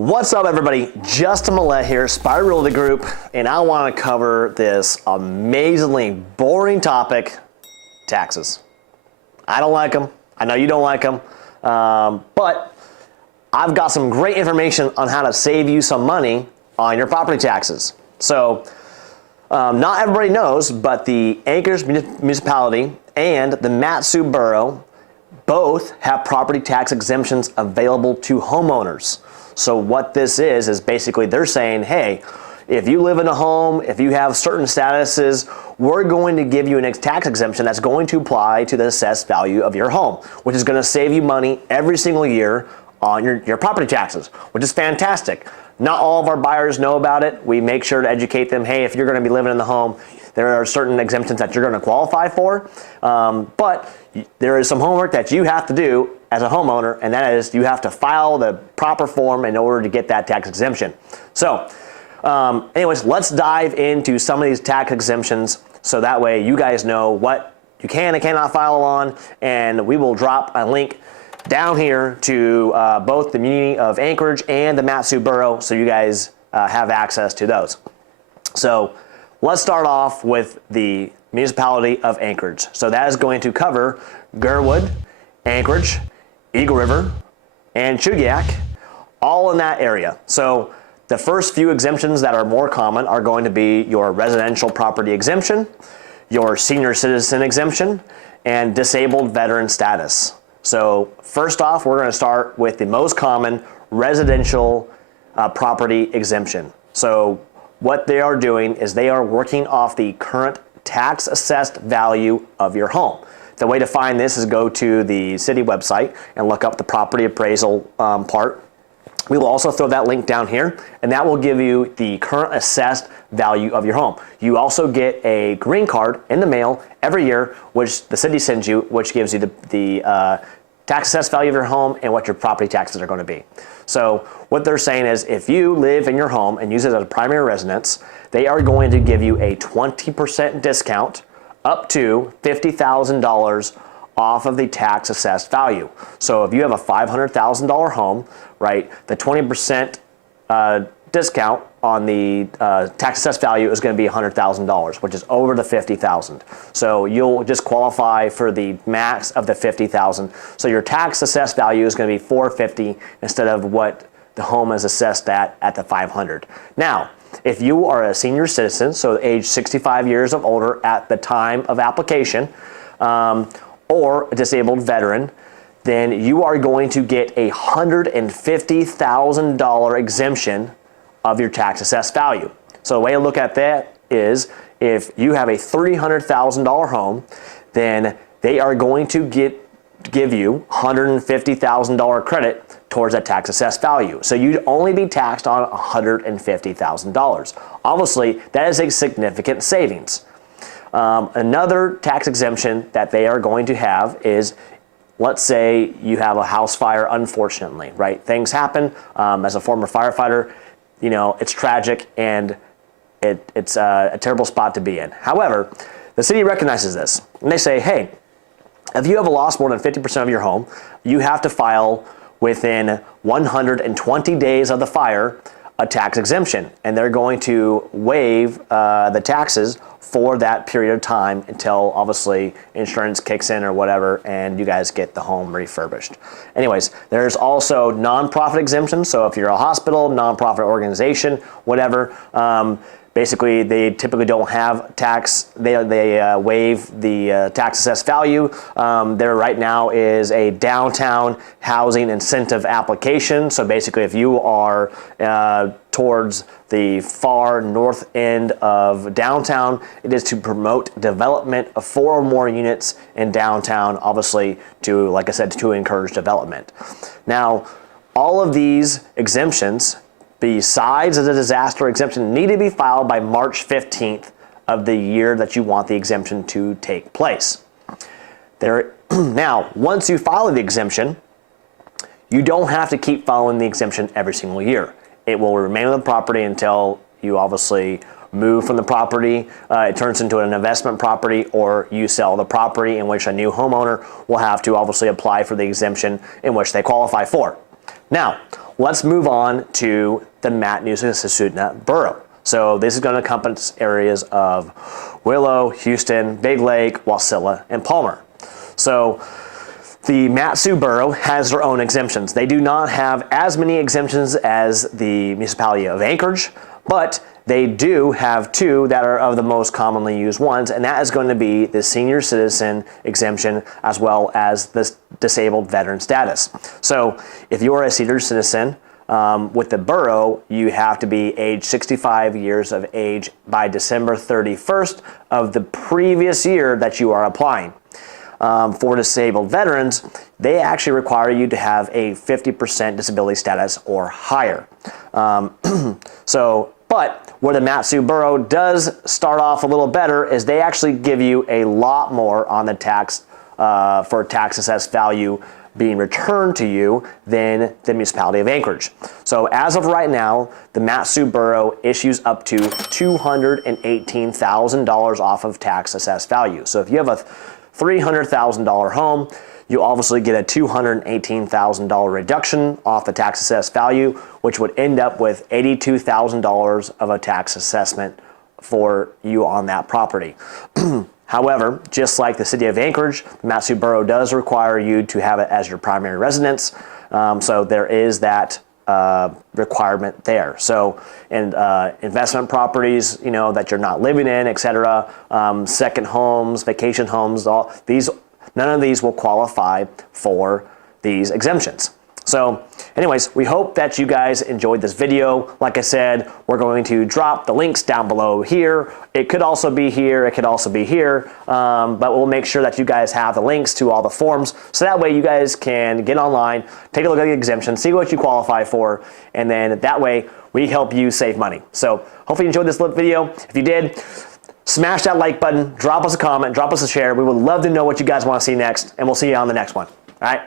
What's up, everybody? Justin Millette here, Spire Realty Group, and I want to cover this amazingly boring topic, taxes. I don't like them. I know you don't like them, but I've got some great information on how to save you some money on your property taxes. So, not everybody knows, but the Anchorage Municipality and the Matsu Borough both have property tax exemptions available to homeowners. So what this is basically they're saying, hey, if you live in a home, if you have certain statuses, we're going to give you a tax exemption that's going to apply to the assessed value of your home, which is going to save you money every single year on your property taxes, which is fantastic. Not all of our buyers know about it. We make sure to educate them, hey, if you're going to be living in the home, there are certain exemptions that you're going to qualify for, but there is some homework that you have to do as a homeowner, and that is you have to file the proper form in order to get that tax exemption. So anyways, let's dive into some of these tax exemptions so that way you guys know what you can and cannot file on, and we will drop a link down here to both the Municipality of Anchorage and the Matsu Borough so you guys have access to those. So let's start off with the Municipality of Anchorage. So that is going to cover Gerwood, Anchorage, Eagle River, and Chugiak, all in that area. So the first few exemptions that are more common are going to be your residential property exemption, your senior citizen exemption, and disabled veteran status. So first off, we're going to start with the most common residential property exemption. So what they are doing is they are working off the current tax assessed value of your home. The way to find this is go to the city website and look up the property appraisal part. We will also throw that link down here, and that will give you the current assessed value of your home. You also get a green card in the mail every year, which the city sends you, which gives you the tax assessed value of your home and what your property taxes are going to be. So what they're saying is if you live in your home and use it as a primary residence, they are going to give you a 20% discount up to $50,000 off of the tax assessed value. So if you have a $500,000 home, right, the 20% discount on the tax assessed value is going to be $100,000, which is over the $50,000. So you'll just qualify for the max of the $50,000. So your tax assessed value is going to be $450 instead of what the home is assessed at the $500. Now, if you are a senior citizen, so age 65 years of older at the time of application, or a disabled veteran, then you are going to get a $150,000 exemption of your tax assessed value. So the way to look at that is if you have a $300,000 home, then they are going to give you $150,000 credit towards that tax assessed value. So you'd only be taxed on $150,000. Obviously, that is a significant savings. Another tax exemption that they are going to have is, let's say you have a house fire, unfortunately, right? Things happen. As a former firefighter, you know, it's tragic and it's a terrible spot to be in. However, the city recognizes this and they say, hey, if you have lost more than 50% of your home, you have to file within 120 days of the fire a tax exemption, and they're going to waive the taxes for that period of time until obviously insurance kicks in or whatever and you guys get the home refurbished. Anyways, there's also nonprofit exemptions. So if you're a hospital, nonprofit organization, whatever, basically they typically don't have tax, they waive the tax assessed value. There right now is a downtown housing incentive application. So basically if you are towards the far north end of downtown, it is to promote development of 4 or more units in downtown, obviously to, like I said, to encourage development. Now, all of these exemptions, besides the disaster exemption, need to be filed by March 15th of the year that you want the exemption to take place. Now, once you file the exemption, you don't have to keep following the exemption every single year. It will remain on the property until you obviously move from the property, it turns into an investment property, or you sell the property, in which a new homeowner will have to obviously apply for the exemption in which they qualify for. Now, let's move on to the Municipality Borough. So this is going to encompass areas of Willow, Houston, Big Lake, Wasilla, and Palmer. So the Matsu Borough has their own exemptions. They do not have as many exemptions as the Municipality of Anchorage, but they do have two that are of the most commonly used ones, and that is going to be the senior citizen exemption as well as the disabled veteran status. So if you're a senior citizen with the borough, you have to be age 65 years of age by December 31st of the previous year that you are applying. For disabled veterans, they actually require you to have a 50% disability status or higher. But where the Matsu Borough does start off a little better is they actually give you a lot more on the tax for tax assessed value being returned to you than the Municipality of Anchorage. So as of right now, the Matsu Borough issues up to $218,000 off of tax assessed value. So if you have a $300,000 home, you obviously get a $218,000 reduction off the tax assessed value, which would end up with $82,000 of a tax assessment for you on that property. However, just like the city of Anchorage, the Matsu Borough does require you to have it as your primary residence. So there is that requirement there. So, and investment properties, you know, that you're not living in, etc., second homes, vacation homes, all these, none of these will qualify for these exemptions. So anyways, we hope that you guys enjoyed this video. Like I said, we're going to drop the links down below here. It could also be here, it could also be here, but we'll make sure that you guys have the links to all the forms, so that way you guys can get online, take a look at the exemption, see what you qualify for, and then that way we help you save money. So hopefully you enjoyed this video. If you did, smash that like button, drop us a comment, drop us a share. We would love to know what you guys want to see next, and we'll see you on the next one. All right?